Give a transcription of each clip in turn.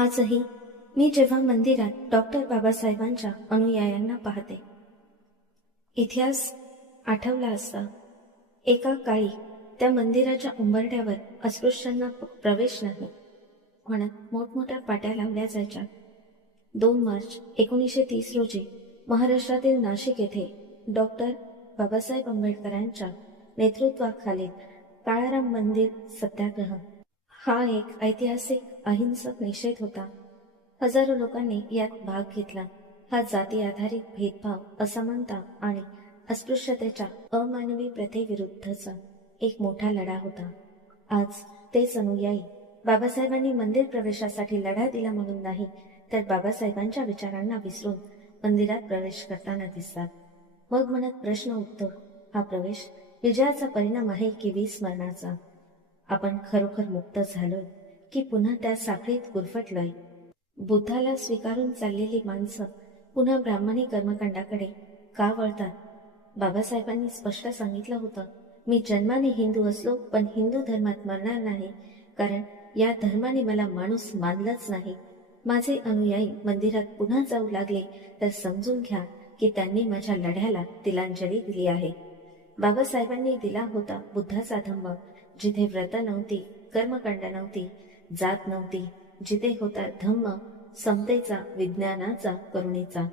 आजही मी जेव्हा मंदिरात डॉक्टर बाबासाहेबांच्या अनुयायांना पाहते, इतिहास आठवला असता एका काळी त्या मंदिराच्या उंबरठ्यावर अस्पृश्यांना प्रवेश नाही म्हणत मोठमोठ्या पाट्या लावल्या जायच्या. 2 मार्च 1930 रोजी महाराष्ट्रातील नाशिक येथे डॉक्टर बाबासाहेब आंबेडकरांच्या नेतृत्वाखालील काळाराम मंदिर सत्याग्रह हा एक ऐतिहासिक अहिंसक निषेध होता. हजारो लोकांनी यात भाग घेतला. हा जाती आधारित भेदभाव, असमानता आणि अस्पृश्यतेच्या अमानवी प्रथेविरुद्धचा एक मोठा लढा होता. आज तेच अनुयायी बाबासाहेबांनी मंदिर प्रवेशासाठी लढा दिला म्हणून नाही, तर बाबासाहेबांच्या विचारांना विसरून मंदिरात प्रवेश करताना दिसतात. मग मनात प्रश्न उठतो, हा प्रवेश विजयाचा परिणाम आहे की विस्मरणाचा? आपण खरोखर मुक्त झालोय की पुन्हा त्या साखळीत गुरफटलोय? बुद्धाला स्वीकारून चाललेली माणसं पुन्हा ब्राह्मणी कर्मकांडाकडे का वळतात? बाबासाहेबांनी स्पष्ट सांगितलं होतं, मी जन्माने हिंदू असलो पण हिंदू धर्मात मरणार नाही, कारण या धर्माने मला माणूस मानलंच नाही. माझे अनुयायी मंदिरात पुन्हा जाऊ लागले तर समजून घ्या की त्यांनी माझ्या लढ्याला तिलांजली दिली आहे. बाबासाहेबांनी दिला होता बुद्धाचा धम्म, जिथे व्रत नव्हती, कर्मकांड नव्हती, जात नव्हती, जिथे होता धम्म समतेचा, विज्ञानाचा, करुणेचा,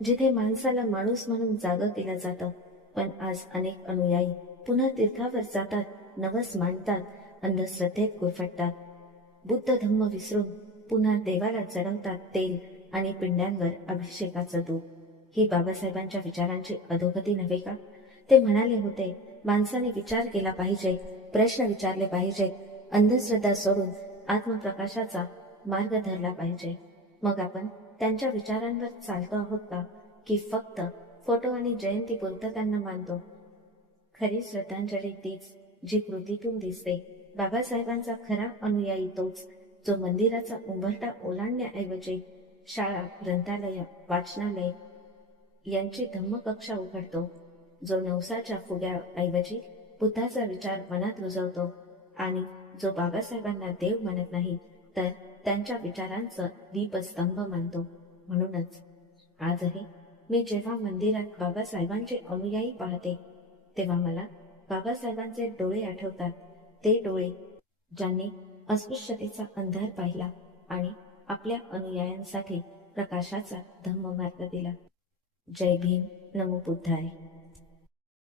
जिथे माणसाला माणूस म्हणून जागं केलं जातं. पण आज अनेक अनुयायी पुन्हा तीर्थावर जातात, नवस मांडतात, अंधश्रद्धेत गुरफटतात. बुद्ध धम्म विसरून पुन्हा देवाला चढवतात तेल आणि पिंड्यांवर अभिषेकाचं दूध. ही बाबासाहेबांच्या विचारांची अधोगती नव्हे का? ते म्हणाले होते, माणसाने विचार केला पाहिजे, प्रश्न विचारले पाहिजेत, अंधश्रद्धा सोडून आत्मप्रकाशाचा मार्ग धरला पाहिजे. मग आपण त्यांच्या विचारांवर चालतो आहोत का, की फक्त फोटो आणि जयंतीपुरतं त्यांना मानतो? खरी श्रद्धांजली तीच जी कृतीतून दिसते. बाबासाहेबांचा खरा अनुयायी तोच जो मंदिराचा उंबरठा ओलांडण्याऐवजी शाळा, ग्रंथालय, वाचनालय यांची धम्मकक्षा उघडतो, जो नवसाच्या फुग्याऐवजी बुद्धाचा विचार मनात रुजवतो आणि जो बाबासाहेबांना देव मानत नाही तर त्यांच्या विचारांचं दीपस्तंभ मानतो. म्हणूनच आजही मी जेव्हा मंदिरात बाबासाहेबांचे अनुयायी पाहते, तेव्हा मला बाबासाहेबांचे डोळे आठवतात. ते डोळे ज्यांनी अस्पृश्यतेचा अंधार पाहिला आणि आपल्या अनुयायांसाठी प्रकाशाचा धम्ममार्ग दिला. जय भीम, नमो बुद्धाय.